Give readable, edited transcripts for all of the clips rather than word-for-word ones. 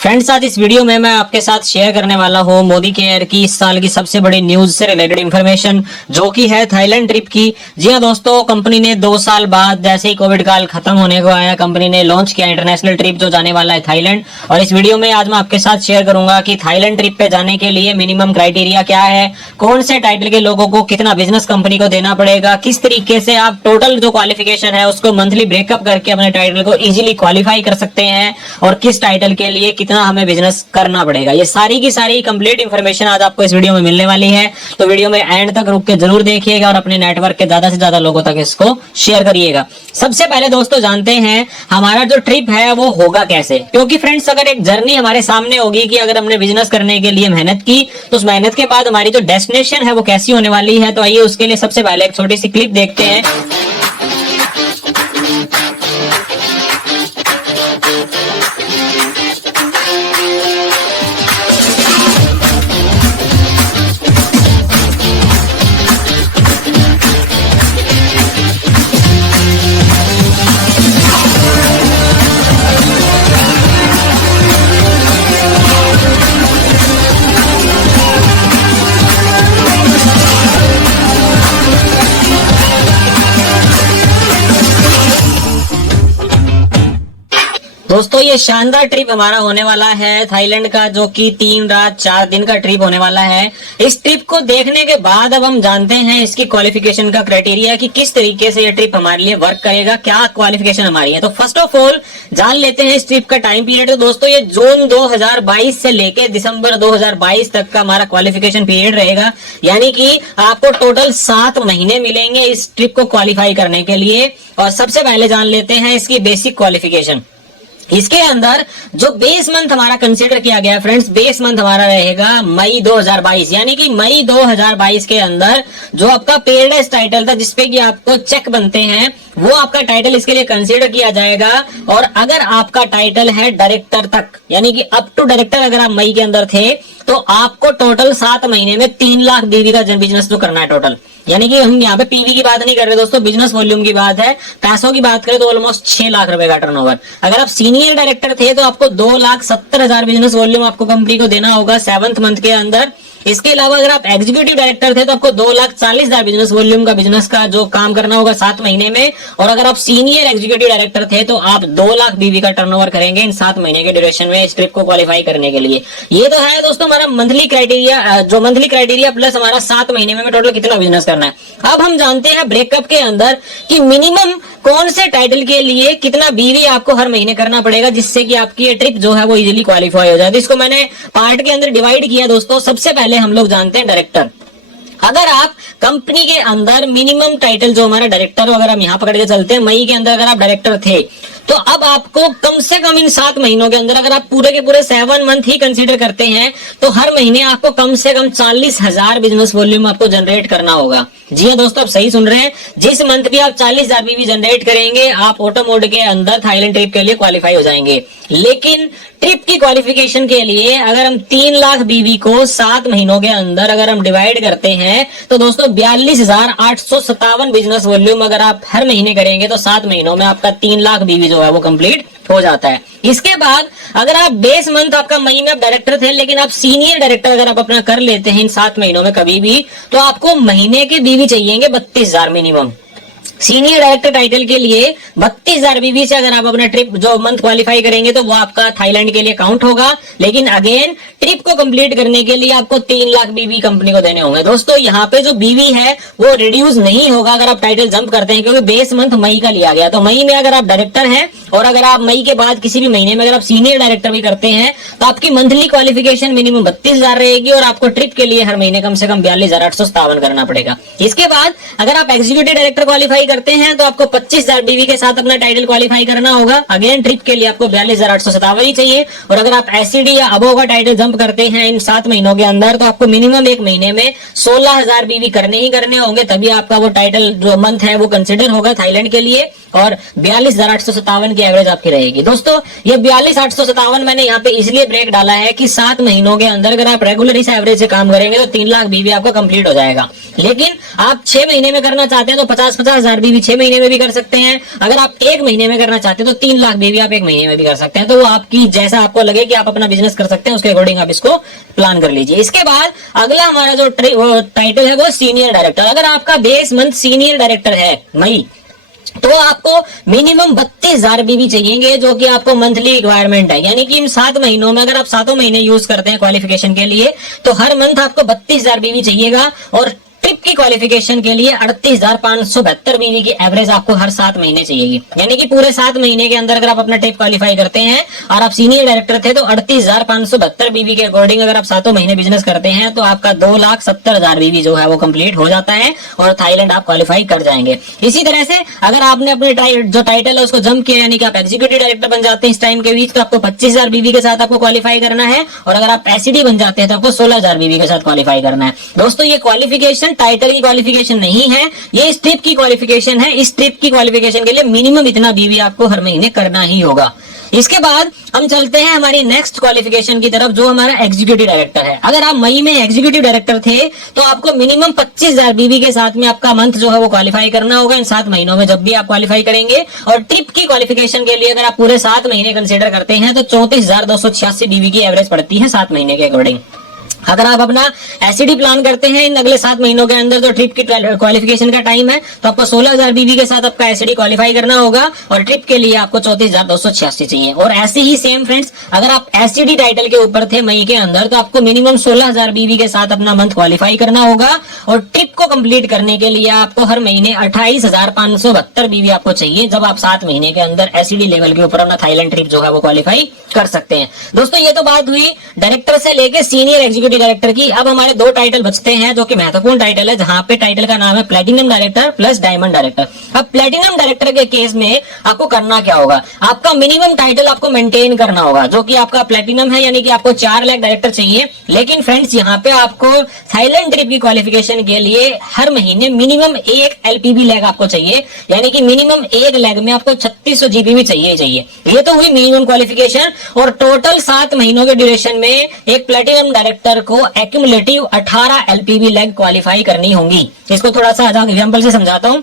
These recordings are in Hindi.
फ्रेंड्स, आज इस वीडियो में मैं आपके साथ शेयर करने वाला हूं मोदी केयर की इस साल की सबसे बड़ी न्यूज से रिलेटेड इन्फॉर्मेशन, जो कि है थाईलैंड ट्रिप की। जी हां दोस्तों, कंपनी ने 2 साल बाद जैसे ही कोविड काल खत्म होने को आया, कंपनी ने लॉन्च किया इंटरनेशनल ट्रिप जो जाने वाला है थाईलैंड। और इस वीडियो में आज मैं आपके साथ शेयर करूंगा कि थाईलैंड ट्रिप पे जाने के लिए मिनिमम क्राइटेरिया क्या है, कौन से टाइटल के लोगों को कितना बिजनेस कंपनी को देना पड़ेगा, किस तरीके से आप टोटल जो क्वालिफिकेशन है उसको मंथली ब्रेकअप करके अपने टाइटल को इजीली क्वालिफाई कर सकते हैं, और किस टाइटल के लिए कितना हमें बिजनेस करना पड़ेगा। ये सारी की सारी कंप्लीट इंफॉर्मेशन आज आपको इस वीडियो में मिलने वाली है। तो वीडियो में एंड तक रुक के जरूर देखिएगा और अपने नेटवर्क के ज्यादा से ज्यादा लोगों तक इसको शेयर करिएगा। सबसे पहले दोस्तों जानते हैं हमारा जो ट्रिप है वो होगा कैसे, क्योंकि फ्रेंड्स अगर एक जर्नी हमारे सामने होगी कि अगर हमने बिजनेस करने के लिए मेहनत की तो उस मेहनत के बाद हमारी जो डेस्टिनेशन है वो कैसी होने वाली है। तो आइए उसके लिए सबसे पहले एक छोटी सी क्लिप देखते हैं। दोस्तों ये शानदार ट्रिप हमारा होने वाला है थाईलैंड का, जो कि 3 रात 4 दिन का ट्रिप होने वाला है। इस ट्रिप को देखने के बाद अब हम जानते हैं इसकी क्वालिफिकेशन का क्राइटेरिया कि किस तरीके से ये ट्रिप हमारे लिए वर्क करेगा, क्या क्वालिफिकेशन हमारी है। तो फर्स्ट ऑफ ऑल जान लेते हैं इस ट्रिप का टाइम पीरियड। तो दोस्तों ये जून 2022 से लेके दिसंबर 2022 तक का हमारा क्वालिफिकेशन पीरियड रहेगा, यानी कि आपको टोटल 7 महीने मिलेंगे इस ट्रिप को क्वालिफाई करने के लिए। और सबसे पहले जान लेते हैं इसकी बेसिक क्वालिफिकेशन। इसके अंदर जो बेस मंथ हमारा कंसीडर किया गया फ्रेंड्स, बेस मंथ हमारा रहेगा मई 2022, यानी कि मई 2022 के अंदर जो आपका पेरेडाइज टाइटल था जिसपे कि आपको चेक बनते हैं, वो आपका टाइटल इसके लिए कंसीडर किया जाएगा। और अगर आपका टाइटल है डायरेक्टर तक, यानी कि अप टू डायरेक्टर अगर आप मई के अंदर थे, तो आपको टोटल 7 महीने में 3 लाख बीवी का बिजनेस तो करना है टोटल। यानी कि हम यहाँ पे पीवी की बात नहीं कर रहे दोस्तों, बिजनेस वॉल्यूम की बात है। पैसों की बात करें तो ऑलमोस्ट 6 लाख रुपए का टर्नओवर। अगर आप सीनियर डायरेक्टर थे तो आपको 2,70,000 बिजनेस वॉल्यूम आपको कंपनी को देना होगा 7th मंथ के अंदर। इसके अलावा अगर आप एग्जीक्यूटिव डायरेक्टर थे तो आपको 2,40,000 बिजनेस वॉल्यूम का बिजनेस का जो काम करना होगा 7 महीने में। और अगर आप सीनियर एग्जीक्यूटिव डायरेक्टर थे तो आप 2 लाख बीवी का टर्नओवर करेंगे इन 7 महीने के ड्यूरेशन में इस ट्रिप को क्वालिफाई करने के लिए। ये तो है दोस्तों हमारा मंथली क्राइटेरिया, जो मंथली क्राइटेरिया प्लस हमारा 7 महीने में टोटल कितना बिजनेस करना है। अब हम जानते हैं ब्रेकअप के अंदर कि मिनिमम कौन से टाइटल के लिए कितना बीवी आपको हर महीने करना पड़ेगा, जिससे कि आपकी ये ट्रिप जो है वो इजीली क्वालिफाई हो जाए। तो इसको मैंने पार्ट के अंदर डिवाइड किया दोस्तों। सबसे पहले हम लोग जानते हैं डायरेक्टर। अगर आप कंपनी के अंदर मिनिमम टाइटल जो हमारा डायरेक्टर हो, अगर हम यहाँ पकड़ के चलते हैं मई के अंदर अगर आप डायरेक्टर थे, तो अब आपको कम से कम इन 7 महीनों के अंदर अगर आप पूरे के पूरे 7 मंथ ही कंसीडर करते हैं तो हर महीने आपको कम से कम 40,000 बिजनेस वॉल्यूम आपको जनरेट करना होगा। जी हाँ दोस्तों, आप सही सुन रहे हैं। जिस मंथ भी आप 40,000 बीवी जनरेट करेंगे आप ऑटो मोड के अंदर थाईलैंड ट्रिप के लिए क्वालिफाई हो जाएंगे। लेकिन ट्रिप की क्वालिफिकेशन के लिए अगर हम 3 लाख बीवी को 7 महीनों के अंदर अगर हम डिवाइड करते हैं तो दोस्तों 42,857 बिजनेस वॉल्यूम अगर आप हर महीने करेंगे तो 7 महीनों में आपका 3 लाख बीवी जो है वो कंप्लीट हो जाता है। इसके बाद अगर आप बेस मंथ आपका मई में आप डायरेक्टर थे, लेकिन आप सीनियर डायरेक्टर अगर आप अपना कर लेते हैं इन 7 महीनों में कभी भी, तो आपको महीने के बीवी चाहिएंगे 32,000 मिनिमम। सीनियर डायरेक्टर टाइटल के लिए 32,000 बीवी से अगर आप अपना ट्रिप जो मंथ क्वालिफाई करेंगे तो वो आपका थाईलैंड के लिए काउंट होगा। लेकिन अगेन ट्रिप को कंप्लीट करने के लिए आपको 3 लाख बीवी कंपनी को देने होंगे। दोस्तों यहाँ पे जो बीवी है वो रिड्यूस नहीं होगा अगर आप टाइटल जंप करते हैं, क्योंकि बेस मंथ मई का लिया गया। तो मई में अगर आप डायरेक्टर हैं और अगर आप मई के बाद किसी भी महीने में अगर आप सीनियर डायरेक्टर भी करते हैं तो आपकी मंथली क्वालिफिकेशन मिनिमम 32,000 रहेगी और आपको ट्रिप के लिए हर महीने कम से कम 42,857 करना पड़ेगा। इसके बाद अगर आप एग्जीक्यूटिव डायरेक्टर क्वालिफाई करते हैं तो आपको 25,000 बीवी के साथ अपना टाइटल क्वालिफाई करना होगा। अगेन ट्रिप के लिए आपको 42,857 ही चाहिए। और अगर आप एससीडी या अबोव का टाइटल जंप करते हैं इन 7 महीनों के अंदर तो आपको मिनिमम एक महीने में 16,000 बीवी करने ही करने होंगे, तभी आपका वो टाइटल जो मंथ है वो कंसिडर होगा थाईलैंड के लिए। और 42,857 की एवरेज आपकी रहेगी। दोस्तों ये 42,857 मैंने यहाँ पे इसलिए ब्रेक डाला है कि 7 महीनों के अंदर अगर आप रेगुलर इस एवरेज से काम करेंगे तो 3 लाख बीवी आपका कंप्लीट हो जाएगा। लेकिन आप 6 महीने में करना चाहते हैं तो 50-50 हजार बीवी 6 महीने में भी कर सकते हैं। अगर आप 1 महीने में करना चाहते हैं तो 3 लाख बीवी आप 1 महीने में भी कर सकते हैं। तो वो आपकी जैसा आपको लगे कि आप अपना बिजनेस कर सकते हैं उसके अकॉर्डिंग आप इसको प्लान कर लीजिए। इसके बाद अगला हमारा जो टाइटल है वो सीनियर डायरेक्टर। अगर आपका बेस मंथ सीनियर डायरेक्टर है मई, तो आपको मिनिमम 32,000 बीवी चाहिए जो कि आपको मंथली रिक्वायरमेंट है। यानी कि इन 7 महीनों में अगर आप 7 महीने यूज करते हैं क्वालिफिकेशन के लिए तो हर मंथ आपको 32,000 बीवी चाहिएगा। और ट्रिप की क्वालिफिकेशन के लिए 38,572 बीवी की एवरेज आपको हर 7 महीने चाहिएगी। यानी कि पूरे 7 महीने के अंदर अगर आप अपना ट्रिप क्वालिफाई करते हैं और आप सीनियर डायरेक्टर थे तो 38,572 बीवी के अकॉर्डिंग अगर आप 7 महीने बिजनेस करते हैं तो आपका 2,70,000 बीवी जो है वो कंप्लीट हो जाता है और थाईलैंड आप क्वालिफाई कर जाएंगे। इसी तरह से अगर आपने अपने जो टाइटल है उसको जंप किया यानी कि आप एग्जीक्यूटिव डायरेक्टर बन जाते हैं इस टाइम के बीच तो आपको 25,000 बीवी के साथ आपको क्वालिफाई करना है। और अगर आप एसईडी बन जाते हैं तो आपको 16,000 बीवी के साथ क्वालिफाई करना है। दोस्तों ये क्वालिफिकेशन टाइटल की क्वालिफिकेशन नहीं है, ये स्ट्रिप की क्वालिफिकेशन है। इस स्ट्रिप की क्वालिफिकेशन के लिए मिनिमम इतना बीवी आपको हर महीने करना ही होगा। इसके बाद हम चलते हैं हमारी नेक्स्ट क्वालिफिकेशन की तरफ जो हमारा एग्जीक्यूटिव डायरेक्टर है। अगर आप मई में एग्जीक्यूटिव डायरेक्टर थे तो आपको मिनिमम 25,000 बीवी के साथ में आपका मंथ जो है वो क्वालिफाई करना होगा इन 7 महीनों में जब भी आप क्वालिफाई करेंगे। और ट्रिप की क्वालिफिकेशन के लिए अगर आप पूरे 7 महीने कंसीडर करते हैं तो 34,286 बीवी की एवरेज पड़ती है 7 महीने के अकॉर्डिंग। अगर आप अपना एसईडी प्लान करते हैं इन अगले 7 महीनों के अंदर जो ट्रिप की क्वालिफिकेशन का टाइम है तो आपको 16,000 बीवी के साथ आपका एसईडी क्वालिफाई करना होगा और ट्रिप के लिए आपको 34,286 चाहिए। और ऐसे ही सेम फ्रेंड्स अगर आप एसईडी टाइटल के ऊपर थे मई के अंदर तो आपको मिनिमम 16,000 बीवी के साथ अपना मंथ क्वालिफाई करना होगा। और ट्रिप को कंप्लीट करने के लिए आपको हर महीने 28,572 बीवी आपको चाहिए जब आप 7 महीने के अंदर एसईडी लेवल के ऊपर अपना थाईलैंड ट्रिप जो है वो क्वालिफाई कर सकते हैं। दोस्तों ये तो बात हुई डायरेक्टर से लेके सीनियर एग्जीक्यूटिव डायरेक्टर की। अब हमारे 2 टाइटल बचते हैं जो कि महत्वपूर्ण टाइटल है जहां पे टाइटल का नाम है platinum director plus diamond director. अब प्लेटिनम डायरेक्टर के केस में आपको करना क्या होगा, आपका मिनिमम टाइटल आपको मेंटेन करना होगा जो कि आपका प्लेटिनम है यानी कि आपको 4 लाख डायरेक्टर चाहिए। लेकिन फ्रेंड्स यहाँ पे आपको थाईलैंड ट्रिप की क्वालिफिकेशन के लिए हर महीने मिनिमम 1 एलपीबी लैग आपको चाहिए। यानी कि मिनिमम 1 लैग में आपको 3600 जीबी चाहिए। ये तो हुई मिनिमम क्वालिफिकेशन। और टोटल 7 महीनों के ड्यूरेशन में एक प्लेटिनम डायरेक्टर को एक्यूमुलेटिव 18 एलपीबी लैग क्वालिफाई करनी होंगी। इसको थोड़ा सा एग्जांपल से समझाता हूं।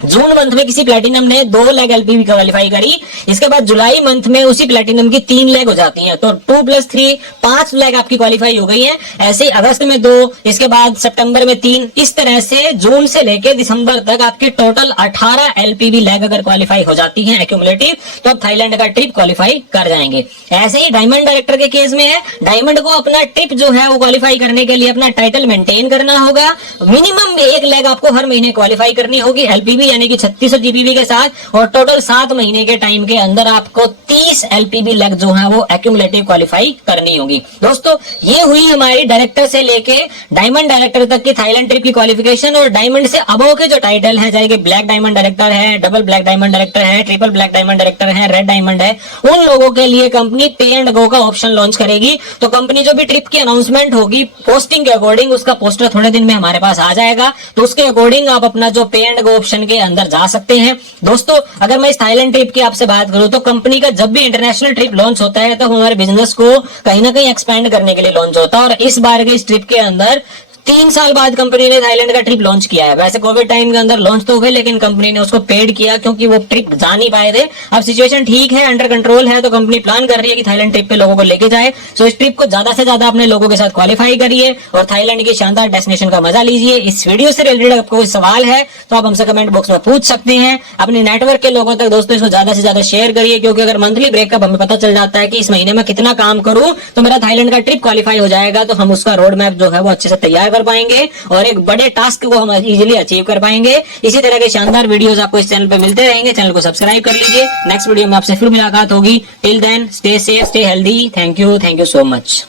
जून मंथ में किसी प्लेटिनम ने 2 लाख एलपीवी क्वालिफाई करी, इसके बाद जुलाई मंथ में उसी प्लेटिनम की 3 लाख हो जाती हैं तो 2 + 3 5 लाख आपकी क्वालिफाई हो गई है। ऐसे ही अगस्त में 2, इसके बाद सितंबर में 3, इस तरह से जून से लेकर दिसंबर तक आपके टोटल 18 एलपीवी लैग अगर क्वालिफाई हो जाती हैं एक्यूमुलेटिव तो आप थाईलैंड का ट्रिप क्वालिफाई कर जाएंगे। ऐसे ही डायमंड डायरेक्टर के केस में है, डायमंड को अपना ट्रिप जो है वो क्वालिफाई करने के लिए अपना टाइटल मेंटेन करना होगा। मिनिमम 1 लाख आपको हर महीने क्वालिफाई करनी होगी एलपीवी यानी कि 3600 जीबी के साथ। और टोटल 7 महीने के टाइम के अंदर आपको 30 एलपीबी लैग जो है वो एक्यूमुलेटिव क्वालिफाई करनी होगी। दोस्तों ये हुई हमारी डायरेक्टर से लेके डायमंड डायरेक्टर तक की थाईलैंड ट्रिप की क्वालिफिकेशन। और डायमंड से अबव के जो टाइटल है चाहे कि ब्लैक डायमंड डायरेक्टर है, डबल ब्लैक डायमंड डायरेक्टर है, ट्रिपल ब्लैक डायमंड डायरेक्टर है, रेड डायमंड है, उन लोगों के लिए कंपनी पे एंड गो का ऑप्शन लॉन्च करेगी। तो कंपनी जो भी ट्रिप की अनाउंसमेंट होगी पोस्टिंग के अकॉर्डिंग उसका पोस्टर थोड़े दिन में हमारे पास आ जाएगा तो उसके अकॉर्डिंग आप अपना जो पे एंड गो ऑप्शन के अंदर जा सकते हैं। दोस्तों अगर मैं इस थाईलैंड ट्रिप की आपसे बात करूं तो कंपनी का जब भी इंटरनेशनल ट्रिप लॉन्च होता है तो हमारे बिजनेस को कहीं ना कहीं एक्सपेंड करने के लिए लॉन्च होता है। और इस बार के इस ट्रिप के अंदर 3 साल बाद कंपनी ने थाईलैंड का ट्रिप लॉन्च किया है। वैसे कोविड टाइम के अंदर लॉन्च तो हुए लेकिन कंपनी ने उसको पेड किया क्योंकि वो ट्रिप जा नहीं पाए थे। अब सिचुएशन ठीक है, अंडर कंट्रोल है तो कंपनी प्लान कर रही है कि थाईलैंड ट्रिप पे लोगों को लेके जाए। सो इस ट्रिप को ज्यादा से ज्यादा अपने लोगों के साथ क्वालिफाई करिए और थाईलैंड की शानदार डेस्टिनेशन का मजा लीजिए। इस वीडियो से रिलेटेड आपको कोई सवाल है तो आप हमसे कमेंट बॉक्स में पूछ सकते हैं। अपने नेटवर्क के लोगों तक दोस्तों इसको ज्यादा से ज्यादा शेयर करिए क्योंकि अगर मंथली ब्रेकअप हमें पता चल जाता है कि इस महीने में कितना काम करूं तो मेरा थाईलैंड का ट्रिप क्वालिफाई हो जाएगा तो हम उसका रोड मैप जो है वो अच्छे से तैयार कर पाएंगे और एक बड़े टास्क को हम इजीली अचीव कर पाएंगे। इसी तरह के शानदार वीडियोस आपको इस चैनल पे मिलते रहेंगे। चैनल को सब्सक्राइब कर लीजिए। नेक्स्ट वीडियो में आपसे फिर मुलाकात होगी। Till then stay safe, stay healthy. Thank you so much.